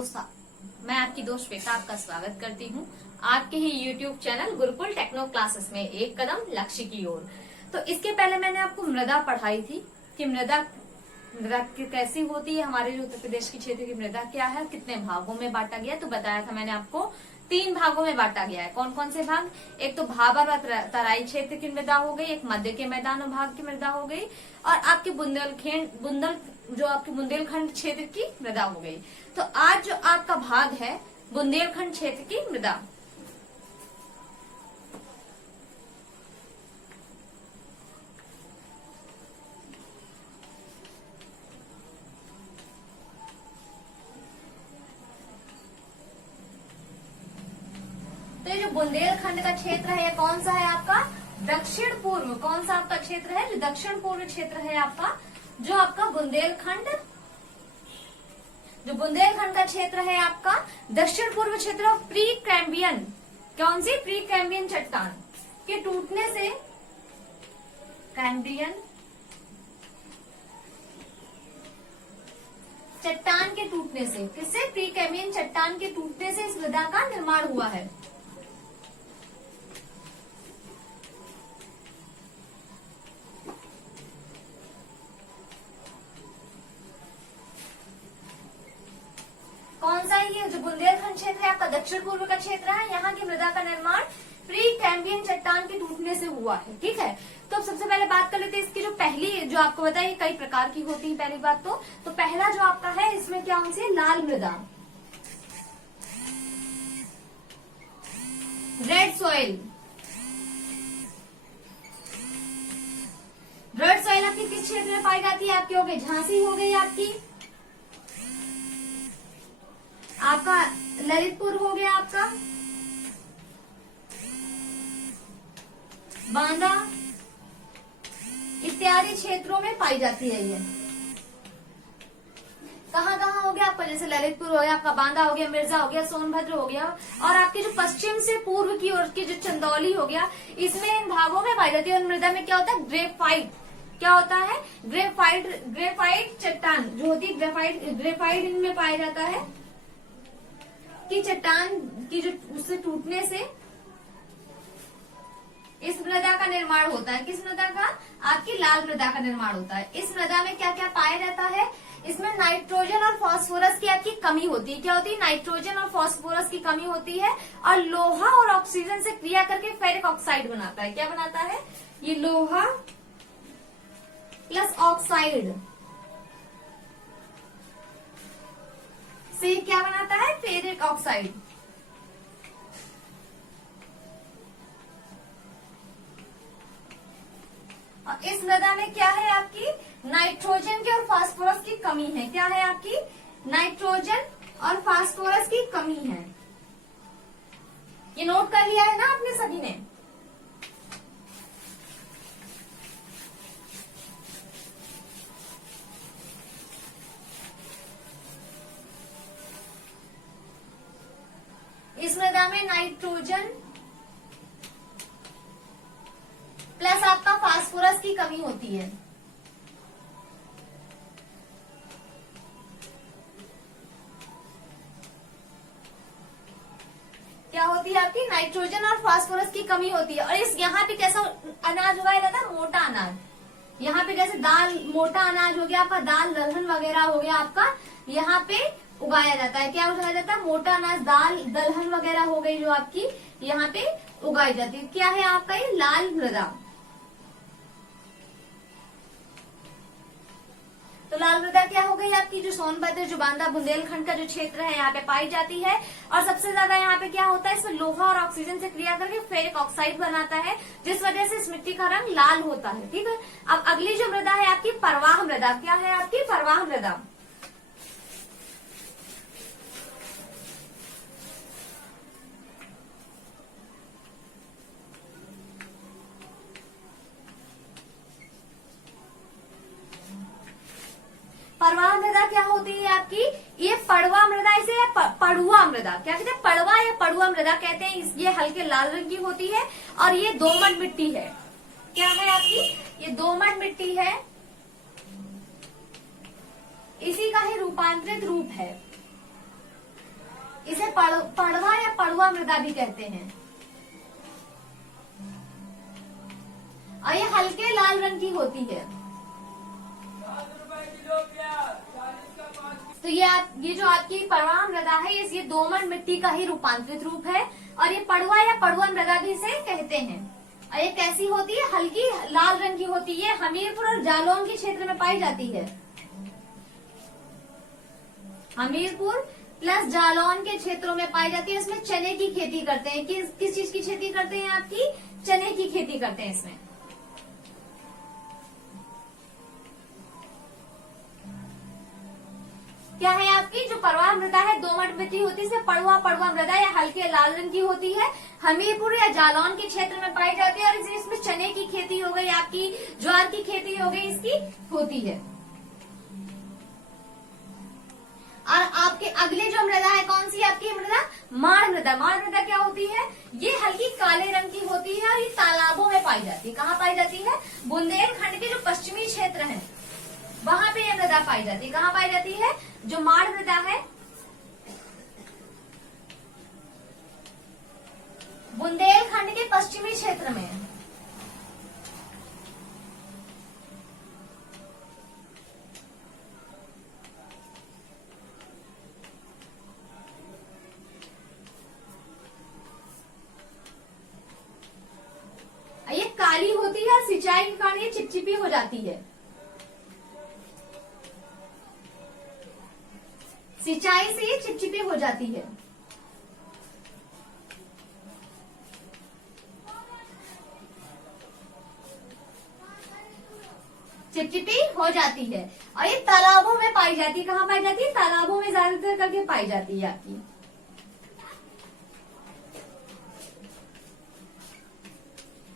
मैं आपकी दोस्त श्वेता आपका स्वागत करती हूँ आपके ही YouTube channel Gurukul techno classes में एक कदम लक्ष्य की ओर। तो इसके पहले मैंने आपको मृदा पढ़ाई थी कि मृदा कैसी होती है, हमारे जो उत्तर प्रदेश की क्षेत्र की मृदा क्या है, कितने भागों में बांटा गया। तो बताया था मैंने आपको 3 भागों में बांटा गया है। कौन कौन से भाग? एक तो भाबर व तराई क्षेत्र की मृदा हो गई, एक मध्य के मैदान भाग की मृदा हो गई, और आपकी बुंदेलखंड क्षेत्र की मृदा हो गई। तो आज जो आपका भाग है बुंदेलखंड क्षेत्र की मृदा। तो ये जो बुंदेलखंड का क्षेत्र है ये कौन सा है आपका? दक्षिण पूर्व। कौन सा आपका क्षेत्र है? दक्षिण पूर्व क्षेत्र है आपका, जो आपका बुंदेलखंड का क्षेत्र है आपका दक्षिण पूर्व क्षेत्र। प्री कैम्बियन, कौन सी? प्री कैम्बियन चट्टान के टूटने से, कैम्बियन चट्टान के टूटने से, किससे? प्री कैम्बियन चट्टान के टूटने से इस मृदा का निर्माण हुआ है। कौन सा? ये जो बुंदेलखंड क्षेत्र है आपका दक्षिण पूर्व का क्षेत्र है, यहाँ की मृदा का निर्माण प्री कैम्बियन चट्टान के टूटने से हुआ है। ठीक है, तो अब सबसे पहले बात कर लेते हैं इसकी जो पहली, जो आपको बताइए कई प्रकार की होती है। पहली बात तो पहला जो आपका है इसमें क्या होती है? लाल मृदा, रेड सॉइल। रेड सॉइल आपकी किस क्षेत्र में पाई जाती है? आपकी हो गई झांसी, हो गई आपका ललितपुर, हो गया आपका बांदा, इत्यादि क्षेत्रों में पाई जाती है ये। कहाँ कहाँ हो गया आपका? जैसे ललितपुर हो गया आपका, बांदा हो गया, मिर्जा हो गया, सोनभद्र हो गया, और आपके जो पश्चिम से पूर्व की ओर की जो चंदौली हो गया, इसमें इन भागों में पाई जाती है। और मृदा में क्या होता है? ग्रेफाइट। क्या होता है? ग्रेफाइट चट्टान जो होती है, ग्रेफाइट इनमें पाया जाता है कि चट्टान की जो उससे टूटने से इस मृदा का निर्माण होता है। किस मृदा का? आपकी लाल मृदा का निर्माण होता है। इस मृदा में क्या क्या पाया जाता है? इसमें नाइट्रोजन और फास्फोरस की आपकी कमी होती है। क्या होती है? नाइट्रोजन और फास्फोरस की कमी होती है, और लोहा और ऑक्सीजन से क्रिया करके फेरिक ऑक्साइड बनाता है। क्या बनाता है? ये लोहा प्लस ऑक्साइड से क्या बनाता है? Ferric oxide. और इस मृदा में क्या है आपकी? नाइट्रोजन की और फास्फोरस की कमी है। क्या है आपकी? नाइट्रोजन और फास्फोरस की कमी है। ये नोट कर लिया है ना आपने सभी ने? इस मृदा में नाइट्रोजन प्लस आपका फास्फोरस की कमी होती है। क्या होती है आपकी? नाइट्रोजन और फास्फोरस की कमी होती है। और इस यहाँ पे कैसा अनाज उगाया जाता है? मोटा अनाज। यहाँ पे जैसे दाल, मोटा अनाज हो गया आपका, दाल दलहन वगैरह हो गया आपका, यहाँ पे उगाया जाता है। क्या उगाया जाता है? मोटा अनाज, दाल दलहन वगैरह हो गई जो आपकी यहाँ पे उगाई जाती है। क्या है आपका? ये लाल मृदा। तो लाल मृदा क्या हो गई आपकी? जो सोनभद्र, जो बांदा, बुंदेलखंड का जो क्षेत्र है यहाँ पे पाई जाती है। और सबसे ज्यादा यहाँ पे क्या होता है? इसमें लोहा और ऑक्सीजन से क्रिया करके फेरिक ऑक्साइड बनाता है, जिस वजह से इस मिट्टी का रंग लाल होता है। ठीक है, अब अगली जो मृदा है आपकी परवाह मृदा। क्या है आपकी? परवाह मृदा। परवाह मृदा क्या होती है आपकी? ये पड़वा मृदा, इसे पड़ुआ मृदा क्या कहते हैं? पड़वा या पड़ुआ मृदा कहते हैं। ये हल्के लाल रंग की होती है, और ये दोमट मिट्टी है। क्या है आपकी? ये दोमट मिट्टी है। इसी का ही रूपांतरित रूप है। इसे पड़वा या पड़ुआ मृदा भी कहते हैं। और ये हल्के लाल रंग की होती है। तो ये जो आपकी पड़वा मृदा है, ये दोमट मिट्टी का ही रूपांतरित रूप है। और ये पड़वा या पड़ुआ मृदा भी इसे कहते हैं। और ये कैसी होती है? हल्की लाल रंग की होती है। हमीरपुर और जालौन के क्षेत्र में पाई जाती है। हमीरपुर प्लस जालौन के क्षेत्रों में पाई जाती है। इसमें चने की खेती करते हैं। किस चीज की खेती करते हैं? आपकी चने की खेती करते हैं इसमें। क्या है आपकी जो पड़वा मृदा है, दोमट मिट्टी होती है, इसमें पड़वा मृदा या हल्के लाल रंग की होती है। हमीरपुर या जालौन के क्षेत्र में पाई जाती है। और इसमें चने की खेती हो गई, आपकी ज्वार की खेती हो गई, इसकी होती है। और आपके अगले जो मृदा है, कौन सी आपकी मृदा? माड़ मृदा। माड़ मृदा क्या होती है? ये हल्की काले रंग की होती है और ये तालाबों में पाई जाती है। कहाँ पाई जाती है? बुंदेलखंड के जो पश्चिमी क्षेत्र है वहां पे ये मृदा पाई जाती है। कहाँ पाई जाती है? जो माड़ मृदा है बुंदेलखंड के पश्चिमी क्षेत्र में। ये काली होती है और सिंचाई के कारण ये चिपचिपी हो जाती है। सिंचाई से ये चिपचिपी हो जाती है। चिपचिपी हो जाती है। और ये तालाबों में पाई जाती है। कहाँ पाई जाती है? तालाबों में ज्यादातर करके पाई जाती है आपकी।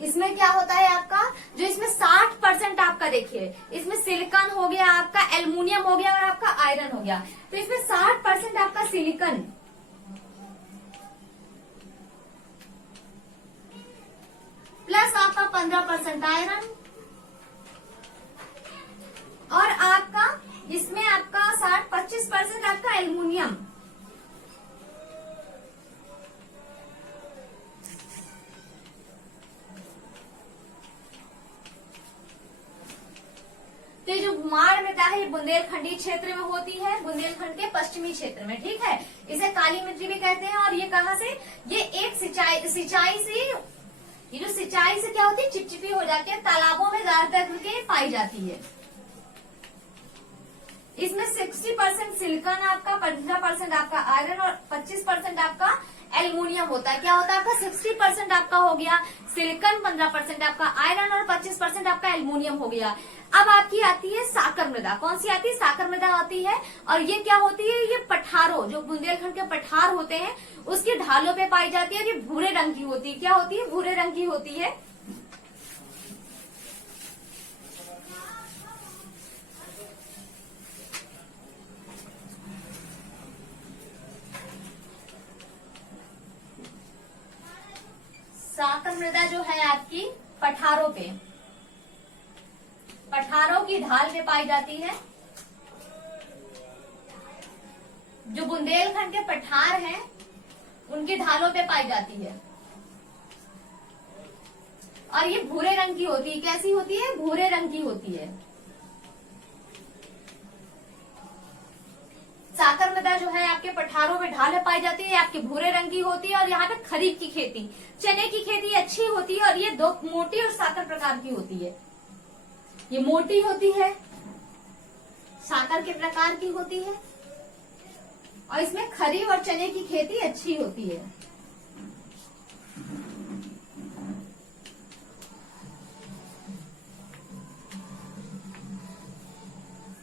इसमें क्या होता है आपका, जो इसमें 60% आपका देखिए, इसमें सिलिकॉन हो गया, आपका एल्युमिनियम हो गया और आपका आयरन हो गया। तो इसमें 60% आपका सिलिकॉन प्लस आपका 15% आयरन और आपका इसमें आपका 25% आपका एल्युमिनियम। तो जो माड़ मृदा है ये बुंदेलखंडी क्षेत्र में होती है, बुंदेलखंड के पश्चिमी क्षेत्र में, ठीक है। इसे काली मिट्टी भी कहते हैं। और ये कहाँ से? ये एक सिंचाई से, ये जो सिंचाई से क्या होती है? चिपचिपी हो जाती है। तालाबों में ज्यादातर करके पाई जाती है। इसमें 60% सिलिकॉन आपका, 15% आपका आयरन और 25% आपका एल्युमिनियम होता है। क्या होता है आपका? 60% आपका हो गया सिलिकॉन, 15% आपका आयरन और 25% आपका एल्युमिनियम हो गया। अब आपकी आती है साकर मृदा। कौन सी आती है? साकर मृदा आती है। और ये क्या होती है? ये पठारों, जो बुंदेलखंड के पठार होते हैं उसके ढालों पे पाई जाती है। ये भूरे रंग की होती है। क्या होती है? भूरे रंग की होती है। साकर मृदा जो है आपकी पठारों पे, पठारों की ढाल पे पाई जाती है। जो बुंदेलखंड के पठार हैं उनकी ढालों पे पाई जाती है। और ये भूरे रंग की होती है। कैसी होती है? भूरे रंग की होती है। साकर मृदा जो है आपके पठारों में ढाल पाई जाती है, आपके भूरे रंग की होती है। और यहाँ पे खरीफ की खेती, चने की खेती अच्छी होती है। और ये दो मोटी और साकर प्रकार की होती है। ये मोटी होती है, साकर के प्रकार की होती है। और इसमें खरीफ और चने की खेती अच्छी होती है।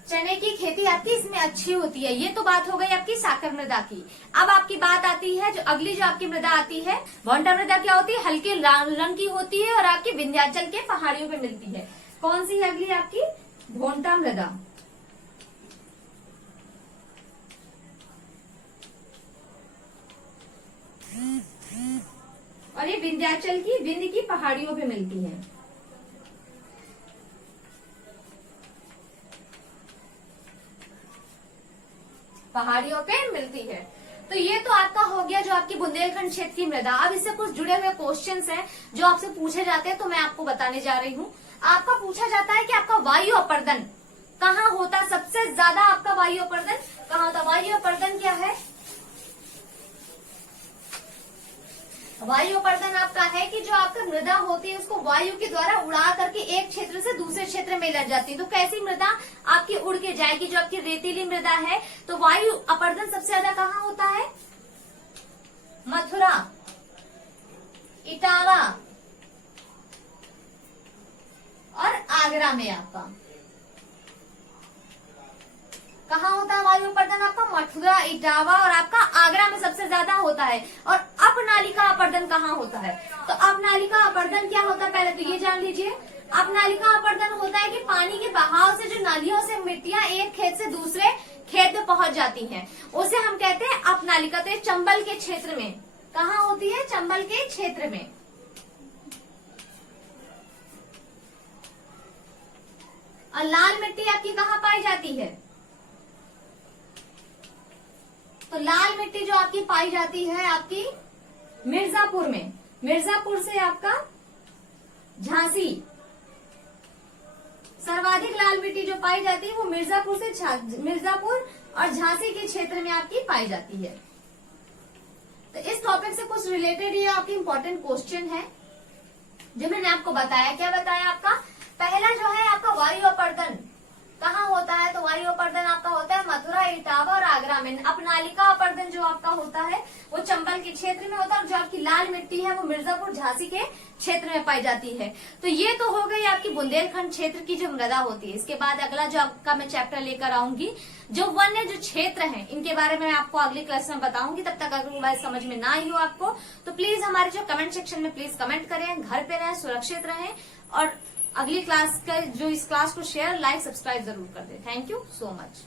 चने की खेती आपकी इसमें अच्छी होती है। ये तो बात हो गई आपकी साकर मृदा की। अब आपकी बात आती है जो अगली जो आपकी मृदा आती है, भोंटा मृदा। क्या होती है? हल्के लाल रंग की होती है और आपकी विंध्याचल के पहाड़ियों पे मिलती है। कौन सी है अगली आपकी? भोंटा मृदा। और ये विंध्याचल की, विंध्य की पहाड़ियों पे मिलती है। पहाड़ियों पे मिलती है। तो ये तो आपका हो गया जो आपकी बुंदेलखंड क्षेत्र की मृदा। अब इससे कुछ जुड़े हुए क्वेश्चंस हैं जो आपसे पूछे जाते हैं, तो मैं आपको बताने जा रही हूँ। आपका पूछा जाता है कि आपका वायु अपर्दन कहाँ होता है, सबसे ज्यादा आपका वायु अपर्दन कहाँ होता है। वायु अपर्दन क्या है? वायु अपर्दन आपका है कि जो आपका मृदा होती है उसको वायु के द्वारा उड़ा करके एक क्षेत्र से दूसरे क्षेत्र में ले जाती है। तो कैसी मृदा आपकी उड़ के जाएगी? जो आपकी रेतीली मृदा है, तो वायु अपर्दन सबसे ज्यादा कहाँ होता है? मथुरा, इटावा और आगरा में आपका कहाँ होता है वायु अपर्दन? आपका मथुरा, इटावा और आपका आगरा में सबसे ज्यादा होता है। और अपनालिका अपर्दन कहाँ होता है? तो अपनालिका अपर्दन क्या होता है पहले तो ये जान लीजिए। अपनालिका अपर्दन होता है कि पानी के बहाव से जो नालियों से मिट्टियां एक खेत से दूसरे खेत में पहुंच जाती हैं, उसे हम कहते हैं अपनालिका। तो ये चंबल के क्षेत्र में कहाँ होती है? चंबल के क्षेत्र में। और लाल मिट्टी आपकी कहाँ पाई जाती है? तो लाल मिट्टी जो आपकी पाई जाती है आपकी मिर्जापुर में। मिर्जापुर से आपका झांसी, सर्वाधिक लाल मिट्टी जो पाई जाती है वो मिर्जापुर से मिर्जापुर और झांसी के क्षेत्र में आपकी पाई जाती है। तो इस टॉपिक से कुछ रिलेटेड ये आपकी इंपॉर्टेंट क्वेश्चन है जो मैंने आपको बताया। क्या बताया आपका? पहला जो है आपका वायु अपर्दन कहाँ होता है? तो वायु अपर्दन आपका होता है मथुरा, इटावा और आगरा में। अपनालिका अपर्दन जो आपका होता है वो चंबल के क्षेत्र में होता है और जो आपकी लाल मिट्टी है वो मिर्जापुर, झांसी के क्षेत्र में पाई जाती है। तो ये तो हो गई आपकी बुंदेलखंड क्षेत्र की जो मृदा होती है। इसके बाद अगला जो आपका मैं चैप्टर लेकर आऊंगी जो वन्य जो क्षेत्र हैं, इनके बारे में आपको अगली क्लास में बताऊंगी। तब तक अगर बात समझ में ना आई हो आपको तो प्लीज हमारे जो कमेंट सेक्शन में प्लीज कमेंट करें। घर पे रहें, सुरक्षित रहें और अगली क्लास का जो इस क्लास को शेयर, लाइक, सब्सक्राइब जरूर कर दें। Thank you so much.